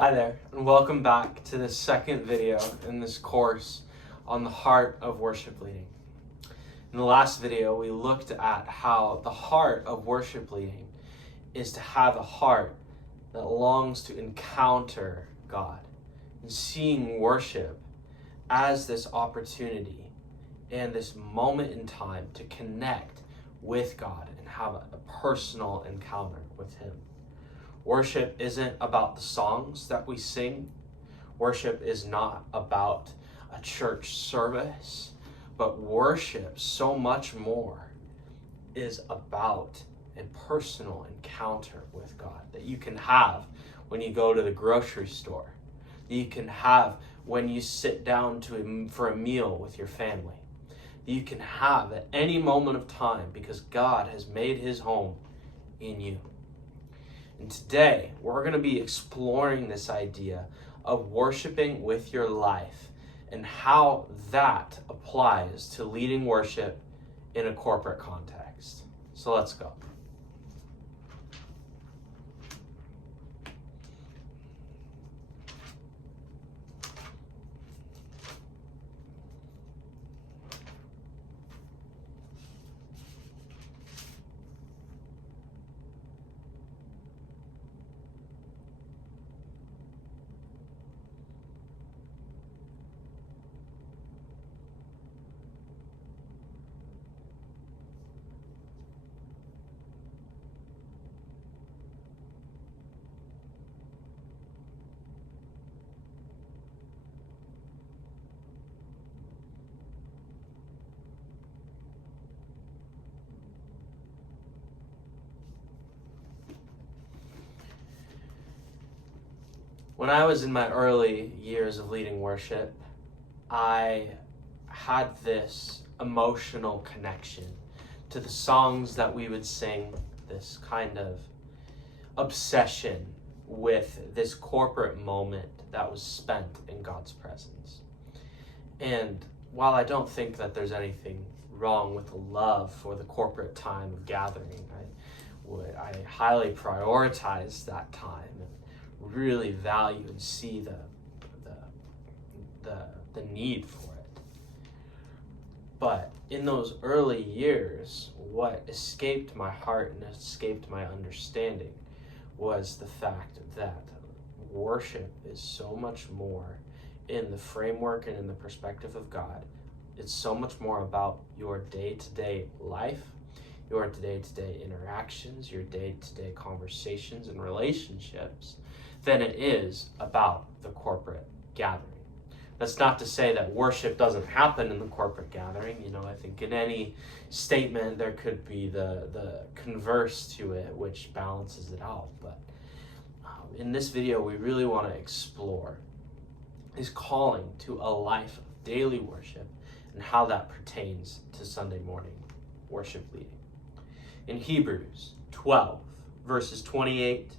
Hi there, and welcome back to the second video in this course on the heart of worship leading. In the last video, we looked at how the heart of worship leading is to have a heart that longs to encounter God, and seeing worship as this opportunity and this moment in time to connect with God and have a personal encounter with Him. Worship isn't about the songs that we sing. Worship is not about a church service, but worship so much more is about a personal encounter with God that you can have when you go to the grocery store, that you can have when you sit down for a meal with your family, that you can have at any moment of time because God has made His home in you. And today, we're going to be exploring this idea of worshiping with your life and how that applies to leading worship in a corporate context. So let's go. When I was in my early years of leading worship, I had this emotional connection to the songs that we would sing, this kind of obsession with this corporate moment that was spent in God's presence. And while I don't think that there's anything wrong with the love for the corporate time of gathering, I highly prioritize that time and really value and see the need for it. But in those early years, what escaped my heart and escaped my understanding was the fact that worship is so much more in the framework and in the perspective of God. It's so much more about your day-to-day life, your day-to-day interactions, your day-to-day conversations and relationships than it is about the corporate gathering. That's not to say that worship doesn't happen in the corporate gathering. I think in any statement there could be the converse to it, which balances it out. But in this video, we really want to explore His calling to a life of daily worship and how that pertains to Sunday morning worship leading. In Hebrews 12, verses 28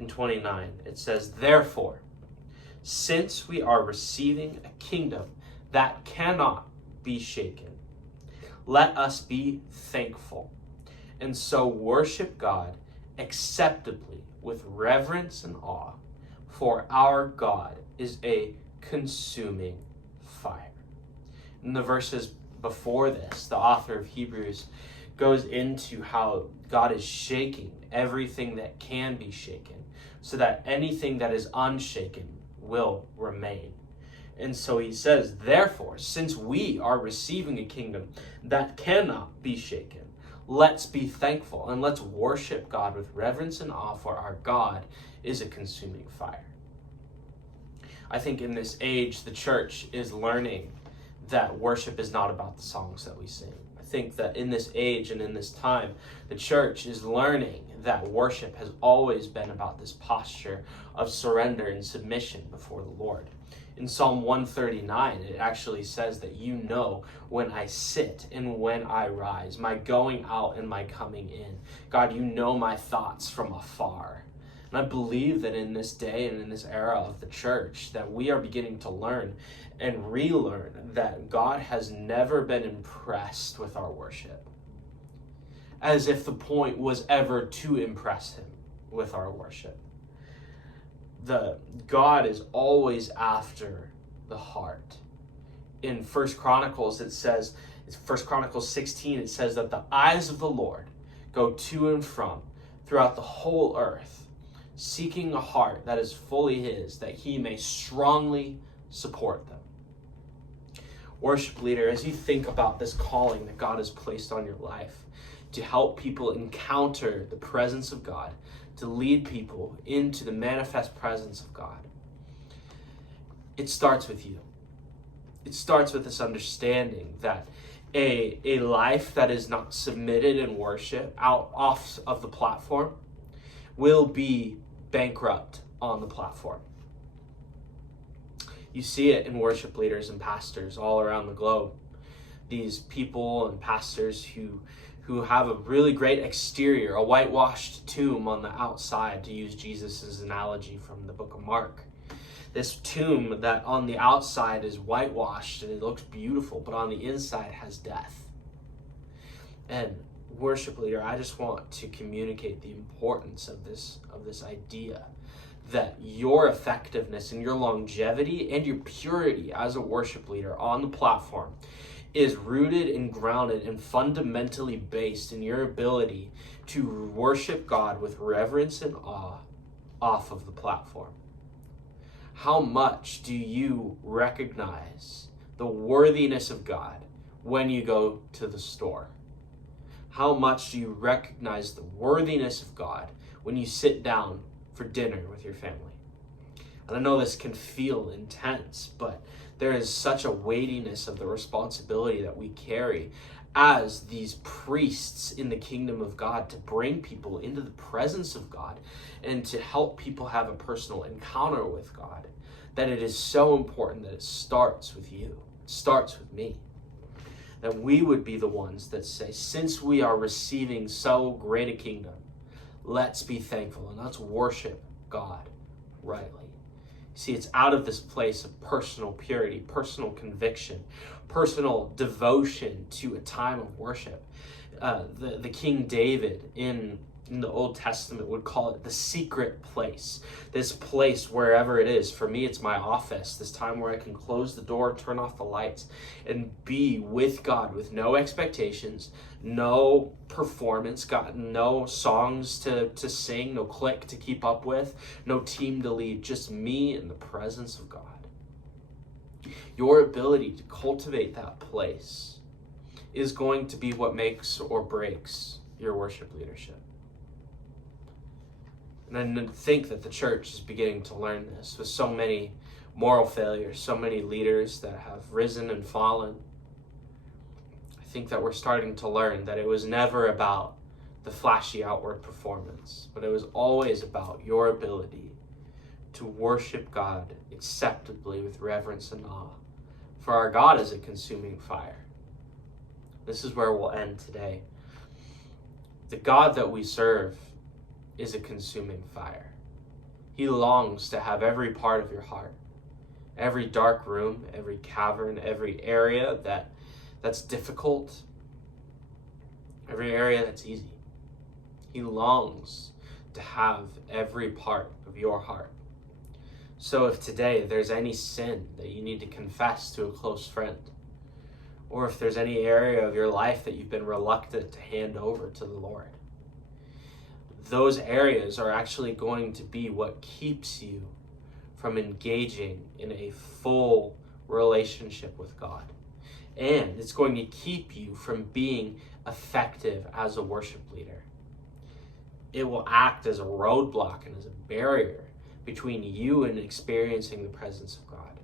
and 29, it says, "Therefore, since we are receiving a kingdom that cannot be shaken, let us be thankful, and so worship God acceptably with reverence and awe, for our God is a consuming fire." In the verses before this, the author of Hebrews goes into how God is shaking everything that can be shaken, so that anything that is unshaken will remain. And so he says, therefore, since we are receiving a kingdom that cannot be shaken, let's be thankful and let's worship God with reverence and awe, for our God is a consuming fire. I think in this age, the church is learning that worship is not about the songs that we sing. I think that in this age and in this time, the church is learning that worship has always been about this posture of surrender and submission before the Lord. In Psalm 139, it actually says that when I sit and when I rise, my going out and my coming in. God, you know my thoughts from afar. And I believe that in this day and in this era of the church, that we are beginning to learn and relearn that God has never been impressed with our worship, as if the point was ever to impress Him with our worship. God is always after the heart. In First Chronicles, it says, First Chronicles 16, it says that the eyes of the Lord go to and from throughout the whole earth, seeking a heart that is fully his, that he may strongly support them. Worship leader, as you think about this calling that God has placed on your life to help people encounter the presence of God, to lead people into the manifest presence of God, it starts with you. It starts with this understanding that a life that is not submitted in worship off of the platform will be bankrupt on the platform. You see it in worship leaders and pastors all around the globe. These people and pastors who have a really great exterior, a whitewashed tomb on the outside, to use Jesus' analogy from the book of Mark. This tomb that on the outside is whitewashed and it looks beautiful, but on the inside has death. And worship leader, I just want to communicate the importance of this idea that your effectiveness and your longevity and your purity as a worship leader on the platform is rooted and grounded and fundamentally based in your ability to worship God with reverence and awe off of the platform. How much do you recognize the worthiness of God when you go to the store? How much do you recognize the worthiness of God when you sit down for dinner with your family? And I know this can feel intense, but there is such a weightiness of the responsibility that we carry as these priests in the kingdom of God to bring people into the presence of God and to help people have a personal encounter with God, that it is so important that it starts with you, it starts with me. That we would be the ones that say, since we are receiving so great a kingdom, let's be thankful and let's worship God rightly. See, it's out of this place of personal purity, personal conviction, personal devotion to a time of worship. The King David in the Old Testament would call it the secret place. This place, wherever it is. For me, it's my office. This time where I can close the door, turn off the lights, and be with God with no expectations, no performance, got no songs to sing, no clique to keep up with, no team to lead, just me in the presence of God. Your ability to cultivate that place is going to be what makes or breaks your worship leadership. And I think that the church is beginning to learn this with so many moral failures, so many leaders that have risen and fallen. I think that we're starting to learn that it was never about the flashy outward performance, but it was always about your ability to worship God acceptably with reverence and awe. For our God is a consuming fire. This is where we'll end today. The God that we serve is a consuming fire. He longs to have every part of your heart, every dark room, every cavern, every area that's difficult, every area that's easy. He longs to have every part of your heart. So if today there's any sin that you need to confess to a close friend, or if there's any area of your life that you've been reluctant to hand over to the Lord, those areas are actually going to be what keeps you from engaging in a full relationship with God. And it's going to keep you from being effective as a worship leader. It will act as a roadblock and as a barrier between you and experiencing the presence of God.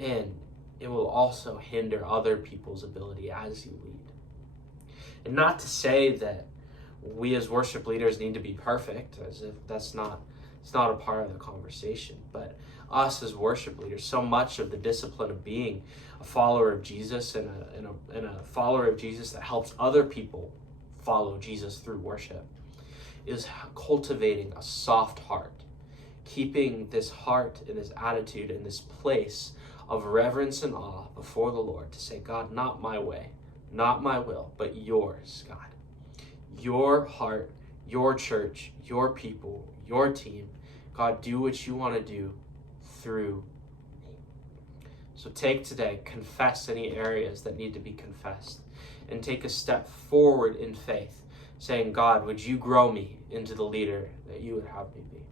And it will also hinder other people's ability as you lead. And not to say that we as worship leaders need to be perfect, as if it's not a part of the conversation. But us as worship leaders, so much of the discipline of being a follower of Jesus and a follower of Jesus that helps other people follow Jesus through worship is cultivating a soft heart, keeping this heart and this attitude and this place of reverence and awe before the Lord to say, God, not my way, not my will, but yours, God. Your heart, your church, your people, your team, God, do what you want to do through me. So take today, confess any areas that need to be confessed, and take a step forward in faith, saying, God, would you grow me into the leader that you would have me be?